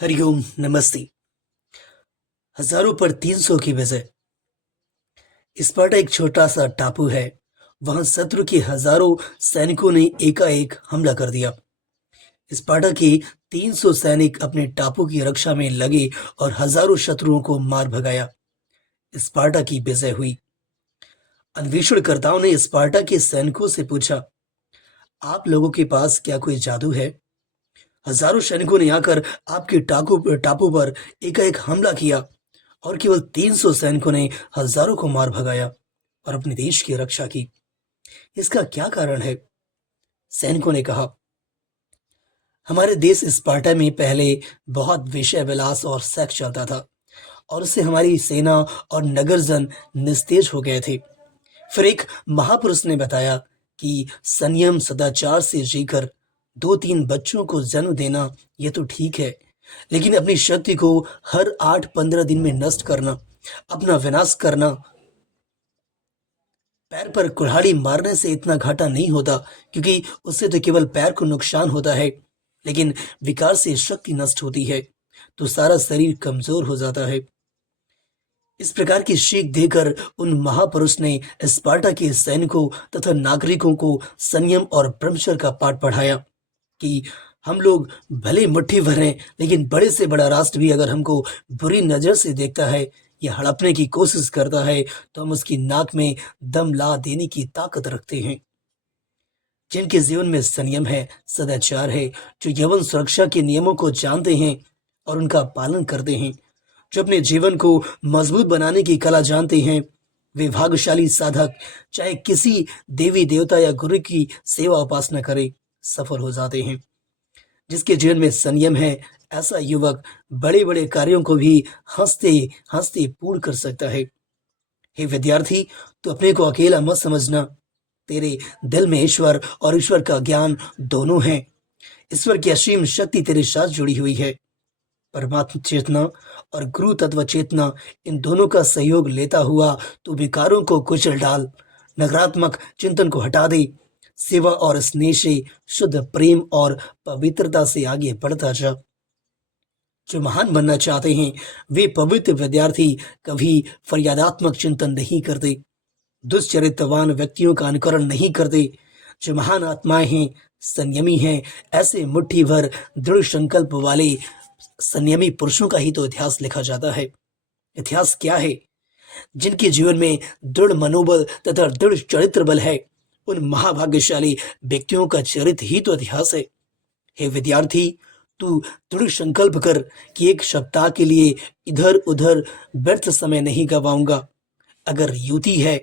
हरिओम नमस्ते। हजारों पर 300 की वजह। स्पार्टा एक छोटा सा टापू है। वहां शत्रु के हजारों सैनिकों ने एकाएक हमला कर दिया। स्पार्टा के 300 सैनिक अपने टापू की रक्षा में लगे और हजारों शत्रुओं को मार भगाया। स्पार्टा की विजय हुई। अन्वेषणकर्ताओं ने स्पार्टा के सैनिकों से पूछा, आप लोगों के पास क्या कोई जादू है? हजारों सैनिकों ने आकर आपके टापू टापू पर एकाएक हमला किया और केवल 300 सैनिकों ने हजारों को मार भगाया और अपने देश की रक्षा की। इसका क्या कारण है? सैनिकों ने कहा, हमारे देश स्पार्टा में पहले बहुत विषय विलास और सेक्स चलता था और उससे हमारी सेना और नगरजन निस्तेज हो गए थे। फिर एक महापुरुष ने बताया कि संयम सदाचार से जीकर 2-3 बच्चों को जन्म देना ये तो ठीक है, लेकिन अपनी शक्ति को हर 8-15 दिन में नष्ट करना, अपना विनाश करना, पैर पर कुल्हाड़ी मारने से इतना घाटा नहीं होता, क्योंकि उससे तो केवल पैर को नुकसान होता है, लेकिन विकार से शक्ति नष्ट होती है तो सारा शरीर कमजोर हो जाता है। इस प्रकार की सीख देकर उन महापुरुष ने स्पार्टा के सैनिकों तथा नागरिकों को संयम और ब्रह्मचर्य का पाठ पढ़ाया कि हम लोग भले मुट्ठी भर हैं, लेकिन बड़े से बड़ा राष्ट्र भी अगर हमको बुरी नजर से देखता है या हड़पने की कोशिश करता है तो हम उसकी नाक में दम ला देने की ताकत रखते हैं। जिनके जीवन में संयम है, सदाचार है, जो यौवन सुरक्षा के नियमों को जानते हैं और उनका पालन करते हैं, जो अपने जीवन को मजबूत बनाने की कला जानते हैं, वे भाग्यशाली साधक चाहे किसी देवी देवता या गुरु की सेवा उपासना करे, सफल हो जाते हैं। जिसके जीवन में संयम है, ऐसा युवक बड़े बड़े कार्यों को भी हंसते हंसते पूर्ण कर सकता है। हे विद्यार्थी, तू अपने को अकेला मत समझना। तेरे दिल में ईश्वर और ईश्वर का ज्ञान दोनों हैं। ईश्वर की असीम शक्ति तेरे साथ जुड़ी हुई है। परमात्म चेतना और गुरु तत्व चेतना, इन दोनों का सहयोग लेता हुआ तू विकारों को कुचल डाल, नकारात्मक चिंतन को हटा दे, सेवा और स्नेह से, शुद्ध प्रेम और पवित्रता से आगे बढ़ता जा। जो महान बनना चाहते हैं वे पवित्र विद्यार्थी कभी फरियादात्मक चिंतन नहीं करते, दुष्चरित्रवान व्यक्तियों का अनुकरण नहीं करते। जो महान आत्माएं हैं, संयमी हैं, ऐसे मुट्ठी भर दृढ़ संकल्प वाले संयमी पुरुषों का ही तो इतिहास लिखा जाता है। इतिहास क्या है? जिनके जीवन में दृढ़ मनोबल तथा दृढ़ चरित्र बल है, उन महाभाग्यशाली व्यक्तियों का चरित्र ही तो इतिहास है। हे विद्यार्थी, तू दृढ़ संकल्प कर कि एक सप्ताह के लिए इधर उधर व्यर्थ समय नहीं गवाऊंगा। अगर युवती है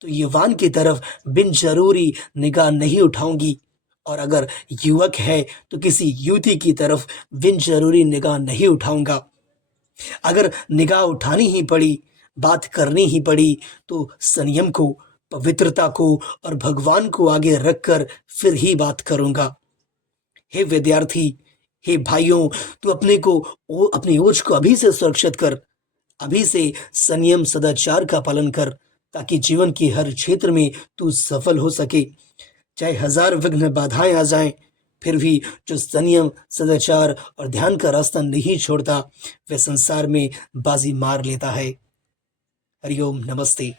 तो युवान की तरफ बिन जरूरी निगाह नहीं उठाऊंगी, और अगर युवक है तो किसी युवती की तरफ बिन जरूरी निगाह नहीं उठाऊंगा। अगर निगाह उठानी ही पड़ी, बात करनी ही पड़ी, तो संयम को, पवित्रता को और भगवान को आगे रखकर फिर ही बात करूंगा। हे विद्यार्थी, हे भाइयों, तू अपनी ओज को अभी से सुरक्षित कर। अभी से संयम सदाचार का पालन कर, ताकि जीवन के हर क्षेत्र में तू सफल हो सके। चाहे हजार विघ्न बाधाएं आ जाएं, फिर भी जो संयम सदाचार और ध्यान का रास्ता नहीं छोड़ता, वह संसार में बाजी मार लेता है। हरिओम नमस्ते।